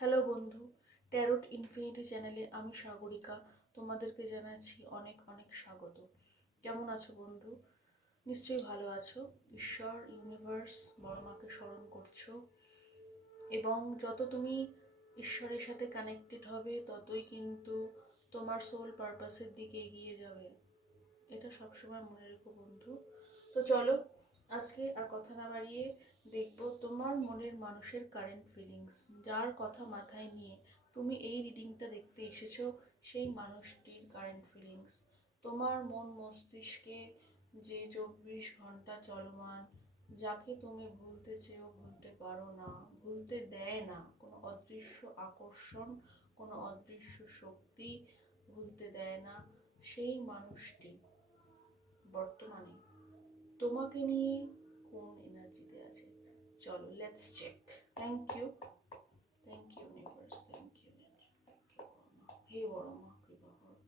Hello বন্ধু, tarot infinity চ্যানেলে আমি সাগরিকা তোমাদেরকে জানাচ্ছি অনেক অনেক স্বাগত। কেমন আছো বন্ধু? নিশ্চয়ই ভালো আছো। ঈশ্বর, ইউনিভার্স, বড় মাকে স্মরণ করছো এবং যত তুমি ঈশ্বরের সাথে কানেক্টেড হবে ততই কিন্তু তোমার সোল পারপাসের দিকে এগিয়ে যাবে। এটা সবসময় মনে রেখো বন্ধু। তো চলো আজকে আর কথা না বাড়িয়ে দেখবো তোমার মনের মানুষের কারেন্ট ফিলিংস, যার কথা মাথায় নিয়ে তুমি এই রিডিংটা দেখতে এসেছো, সেই মানুষটির কারেন্ট ফিলিংস। তোমার মন মস্তিষ্কে যে 24 ঘন্টা চলমান, যাকে তুমি ভুলতে চেয়েও ভুলতে পারো না, ভুলতে দেয় না কোনো অদৃশ্য আকর্ষণ, কোনো অদৃশ্য শক্তি, ভুলতে দেয় না, সেই মানুষটি বর্তমানে তোমাকে নিয়ে কোন এনার্জিতে আছে। চলো let's check. Thank you, thank you universe, thank you, হে বড় মা কৃপা করো।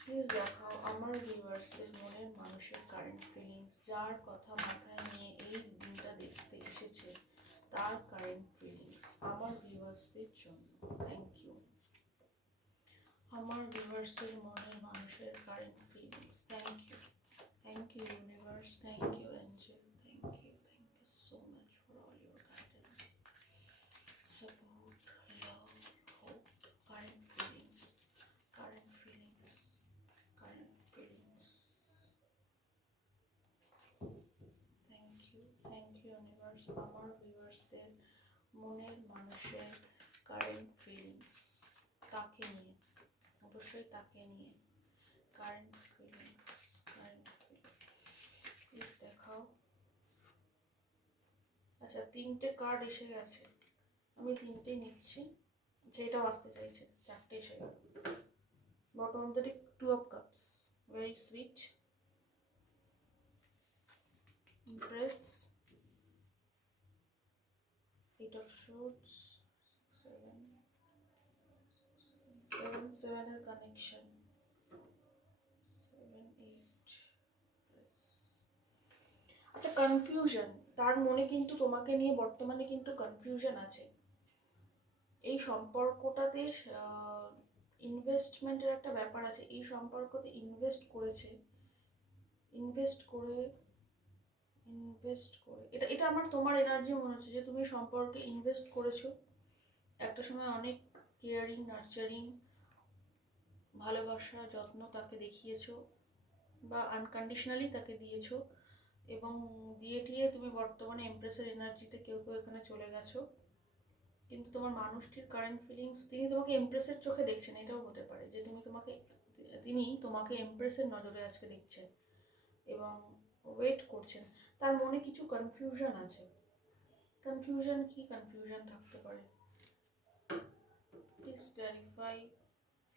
প্লিজ দেখাও আমার ভিউয়ার্সদের মনের মানুষের কারেন্ট ফিলিংস, যার কথা মাথায় নিয়ে এই দিনটা দেখতে এসেছে, তার কারেন্ট ফিলিংস আমার ভিউয়ার্সদের জন্য। Thank you. আমার ভিউয়ার্সদের মনের মানুষের current feelings. Thank you, thank you universe, thank you angel, thank you so much for all your guidance, support, love, hope, current feelings, current feelings, current feelings. Thank you universe. আমার ভিউয়ার্সদের মনের মানুষের current feelings কাকে নিয়ে? অবশ্যই তাকে নিয়ে। Current feelings, current feelings please দেখাও। আচ্ছা, 3টে কার্ড এসে গেছে, আমি 3টে নিচ্ছি। যেটাও আসতে চাইছে, 4টে এসে গেল। Bottom of the deck 2 of cups, very sweet, Impress, 8 of swords, 7 এর কানেকশন, 7 8 প্রেস। আচ্ছা, কনফিউশন, তার মনে কিন্তু তোমাকে নিয়ে বর্তমানে কিন্তু কনফিউশন আছে। এই সম্পর্কটাতে ইনভেস্টমেন্টের একটা ব্যাপার আছে। এই সম্পর্কতে ইনভেস্ট করেছে, ইনভেস্ট করে এটা এটা আমার তোমার এনার্জি মনে হচ্ছে যে তুমি সম্পর্কে ইনভেস্ট করেছো একটা সময়, অনেক কেয়ারিং, নার্চারিং, ভালোবাসা, যত্ন তাকে দেখিয়েছো বা আনকন্ডিশনালি তাকে দিয়েছো, এবং দিয়ে টিয়ে তুমি বর্তমানে এমপ্রেসের এনার্জিতে কেউ কেউ এখানে চলে গেছো। কিন্তু তোমার মানুষটির কারেন্ট ফিলিংস, তিনি তোমাকে এমপ্রেসের চোখে দেখছেন। এটাও হতে পারে যে তিনি তোমাকে এমপ্রেসের নজরে আজকে দেখছেন এবং ওয়েট করছেন। তার মনে কিছু কনফিউশন আছে। কনফিউশন কি কনফিউশন থাকতে পারে? Please clarify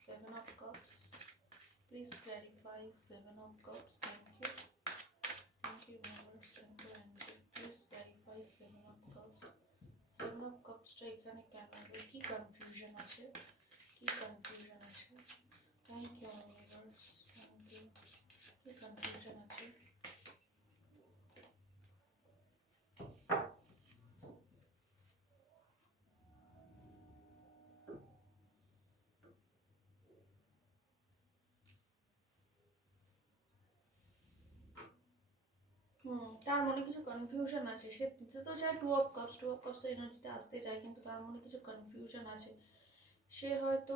7 of cups, please clarify 7 of cups. Thank you, thank you universe, thank you angel, please clarify 7 of cups. 7 of কাপসটা এখানে কেন হবে? কি কনফিউশন আছে, কি কনফিউশন আছে? Thank you universe, thank you. কি কনফিউশন আছে? তার মনে কিছু কনফিউশন আছে। সে দিতে তো চায় 2 অফ কাপস, 2 অফ কাপসের এনার্জিতে আসতে চায়, কিন্তু তার মনে কিছু কনফিউশন আছে। সে হয়তো,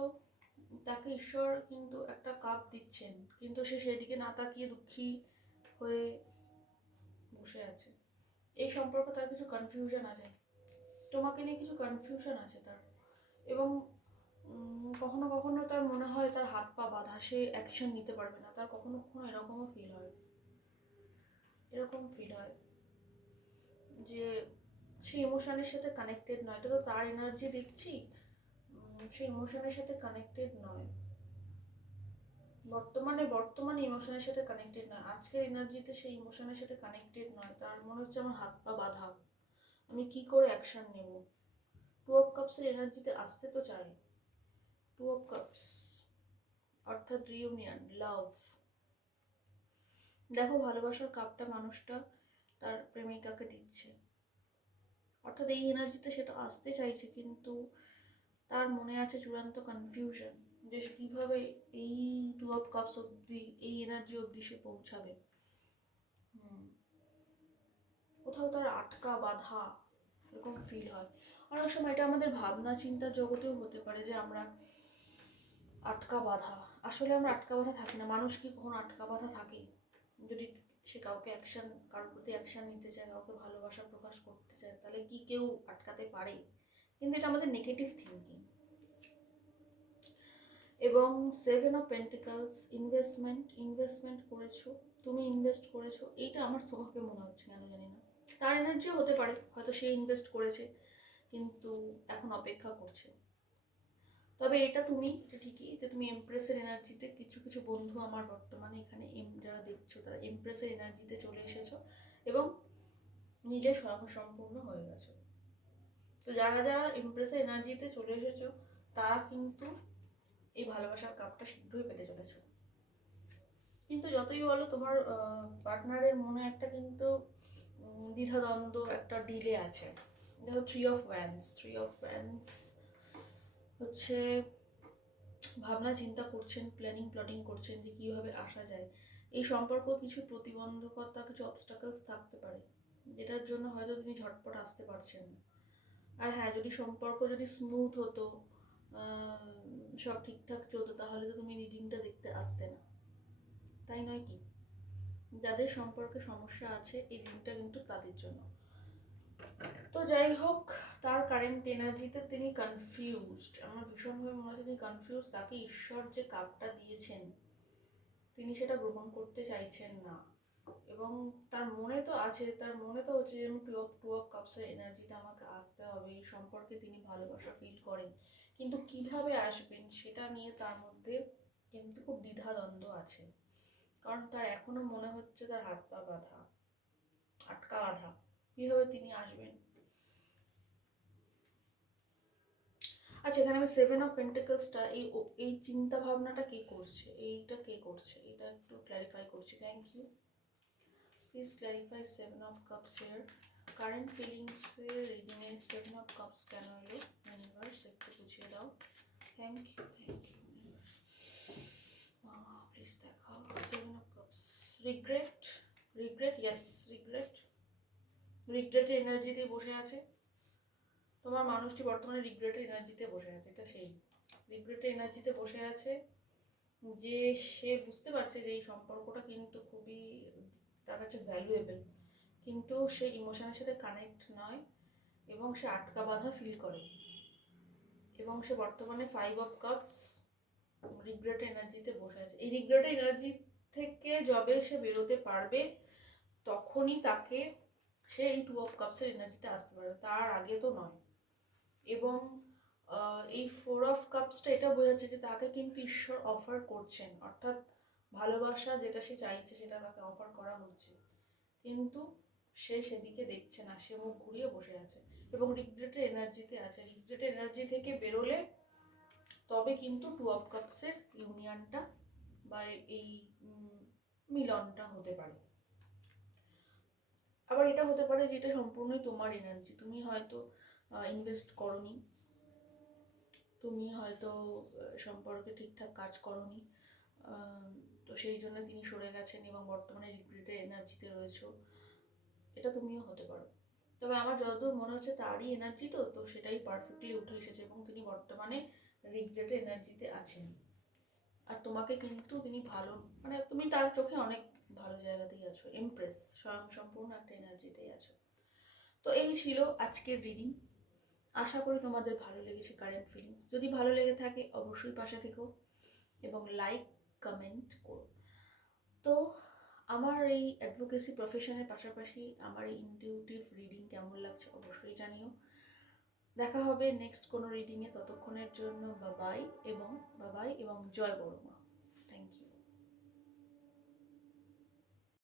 তাকে ঈশ্বর কিন্তু একটা কাপ দিচ্ছেন, কিন্তু সে সেদিকে না তাকিয়ে দুঃখী হয়ে বসে আছে। এই সম্পর্কে তার কিছু কনফিউশন আছে, তোমাকে নিয়ে কিছু কনফিউশন আছে তার। এবং কখনো কখনো তার মনে হয় তার হাত পা বাঁধা, সে অ্যাকশন নিতে পারবে না। তার কখনো কখনো এরকমও ফিল হয়, এরকম ফিল হয় যে সে ইমোশনের সাথে কানেক্টেড নয়। এটা তো তার এনার্জি দেখছি, সে ইমোশনের সাথে কানেক্টেড নয় বর্তমানে, ইমোশনের সাথে কানেক্টেড নয়। আজকের এনার্জিতে সে ইমোশনের সাথে কানেক্টেড নয়। তার মনে হচ্ছে আমার হাত পা বাঁধা, আমি কি করে অ্যাকশন নেব। 2 অফ কাপসের এনার্জিতে আসতে তো চাই। 2 অফ কাপস অর্থাৎ রিউনিয়ন, লাভ। দেখো, ভালোবাসার কাপটা মানুষটা তার প্রেমিকাকে দিচ্ছে, অর্থাৎ অর্থাৎ এই এনার্জিতে সেটা আসতে চাইছে, কিন্তু তার মনে আছে চূড়ান্ত কনফিউশন যে সে কীভাবে এই 2 of Cups অবধি, এই এনার্জি অবধি সে পৌঁছাবে। কোথাও তার আটকা বাঁধা এরকম ফিল হয়। অনেক সময় এটা আমাদের ভাবনা চিন্তার জগতেও হতে পারে যে আমরা আটকা বাঁধা। আসলে আমরা আটকা বাঁধা থাকি না। মানুষ কি কখনো আটকা বাঁধা থাকে? যদি সে কাউকে কারোর প্রতি অ্যাকশন নিতে চায়, কাউকে ভালোবাসা প্রকাশ করতে চায়, তাহলে কি কেউ আটকাতে পারে? কিন্তু এটা আমাদের নেগেটিভ থিঙ্কিং। এবং 7 of Pentacles, ইনভেস্টমেন্ট করেছো, তুমি ইনভেস্ট করেছো, এইটা আমার তোমাকে মনে হচ্ছে, কেন জানি না। তার এনার্জিও হতে পারে, হয়তো সে ইনভেস্ট করেছে কিন্তু এখন অপেক্ষা করছে। তবে এটা ঠিকই যে তুমি এমপ্রেসের এনার্জিতে, কিছু কিছু বন্ধু আমার বর্তমানে এখানে যারা দেখছো তারা এমপ্রেসের এনার্জিতে চলে এসেছো এবং নিজে স্বয়ংসম্পূর্ণ হয়ে গেছো। তো যারা যারা এমপ্রেসের এনার্জিতে চলে এসেছো তারা কিন্তু এই ভালোবাসার কাপটা শীঘ্রই পেতে চলেছো। কিন্তু যতই বলো তোমার পার্টনারের মনে একটা কিন্তু দ্বিধাদ্বন্দ্ব, একটা ডিলে আছে। দেখো 3 of Wands হচ্ছে ভাবনা চিন্তা করছেন, প্ল্যানিং করছেন যে কীভাবে আসা যায়। এই সম্পর্ক কিছু প্রতিবন্ধকতা, কিছু অবস্টাকলস থাকতে পারে, যেটার জন্য হয়তো তিনি ঝটপট আসতে পারছেন না। আর হ্যাঁ, যদি সম্পর্ক যদি স্মুথ হতো, সব ঠিকঠাক চলতো, তাহলে তো তুমি রিডিংটা দেখতে আসতে না, তাই নয় কি? যাদের সম্পর্কে সমস্যা আছে এই রিডিংটা কিন্তু তাদের জন্য। তো যাই হোক, তার কারেন্ট এনার্জিতে তিনি কনফিউজড। আমার ভীষণভাবে মনে হচ্ছে তিনি কনফিউজ। তাকে ঈশ্বর যে কাপটা দিয়েছেন তিনি সেটা গ্রহণ করতে চাইছেন না। এবং তার মনে তো আছে, তার মনে তো হচ্ছে যে টু অফ কাপসের এনার্জিতে আমাকে আসতে হবে, এই সম্পর্কে তিনি ভালোবাসা ফিল করেন, কিন্তু কিভাবে আসবেন সেটা নিয়ে তার মধ্যে কিন্তু খুব দ্বিধাদ্বন্দ্ব আছে। কারণ তার এখনো মনে হচ্ছে তার হাত পা বাঁধা, আটকা বাঁধা, কিভাবে তিনি আসবেন। আচ্ছা, এখানে আমি 7 of Pentaclesটা এই চিন্তা ভাবনাটা কে করছে, কে করছে, এটা একটু ক্ল্যারিফাই করছি। Thank you. Please clarify 7 of Cups এর কারেন্ট ফিলিংস এর রিডিং এর 7 of Cups কেন এলো? ইউনিভার্স একটু বুঝিয়ে দাও। থ্যাংক ইউ প্লিজ দেখাও 7 of Cups। রিগ্রেট ইয়েস, রিগ্রেটের এনার্জিতে বসে আছে তোমার মানুষটি। বর্তমানে রিগ্রেটের এনার্জিতে বসে আছে, এটা সেই রিগ্রেটের এনার্জিতে বসে আছে যে সে বুঝতে পারছে যে এই সম্পর্কটা কিন্তু খুবই তার কাছে ভ্যালুয়েবল, কিন্তু সে ইমোশনের সাথে কানেক্ট নয় এবং সে আটকা বাঁধা ফিল করে। এবং সে বর্তমানে 5 of Cups রিগ্রেটের এনার্জিতে বসে আছে। এই রিগ্রেটের এনার্জি থেকে যবে সে বেরোতে পারবে তখনই তাকে সে এই 2 of Cups এনার্জিতে আসতে পারবে, তার আগে তো নয়। এবং এই 4 of Cupsটা এটা বোঝাচ্ছে যে তাকে কিন্তু ঈশ্বর অফার করছেন, অর্থাৎ ভালোবাসা যেটা সে চাইছে সেটা তাকে অফার করা হচ্ছে, কিন্তু সে সেদিকে দেখছে না, সে মুখ ঘুরিয়ে বসে আছে এবং রিগ্রেটের এনার্জিতে আছে। রিগ্রেটের এনার্জি থেকে বেরোলে তবে কিন্তু 2 of Cupsের ইউনিয়নটা বা এই মিলনটা হতে পারে। আবার এটা হতে পারে যে এটা সম্পূর্ণই তোমার এনার্জি, তুমি হয়তো ইনভেস্ট করনি, তুমি হয়তো সম্পর্কে ঠিকঠাক কাজ করনি, তো সেই জন্য তিনি সরে গেছেন এবং বর্তমানে রিগ্রেটের এনার্জিতে রয়েছে, এটা তুমিও হতে পারো। তবে আমার যতদূর মনে হচ্ছে তারই এনার্জি তো সেটাই পারফেক্টলি উঠে এসেছে এবং তিনি বর্তমানে রিগ্রেটের এনার্জিতে আছেন। আর তোমাকে কিন্তু তিনি ভালো, মানে তুমি তার চোখে অনেক ভালো জায়গাতেই আছো, এমপ্রেস, সম্পূর্ণ একটা এনার্জিতেই আছো। তো এই ছিল আজকের রিডিং। আশা করি তোমাদের ভালো লেগেছে কারেন্ট ফিলিংস। যদি ভালো লেগে থাকে অবশ্যই পাশে থেকো এবং লাইক কমেন্ট করো। তো আমার এই অ্যাডভোকেসি প্রফেশনের পাশাপাশি আমার এই ইনটিউটিভ রিডিং কেমন লাগছে অবশ্যই জানিও। দেখা হবে নেক্সট কোনো রিডিংয়ে, ততক্ষণের জন্য বাবাই এবং জয় বড়মা। Thank you.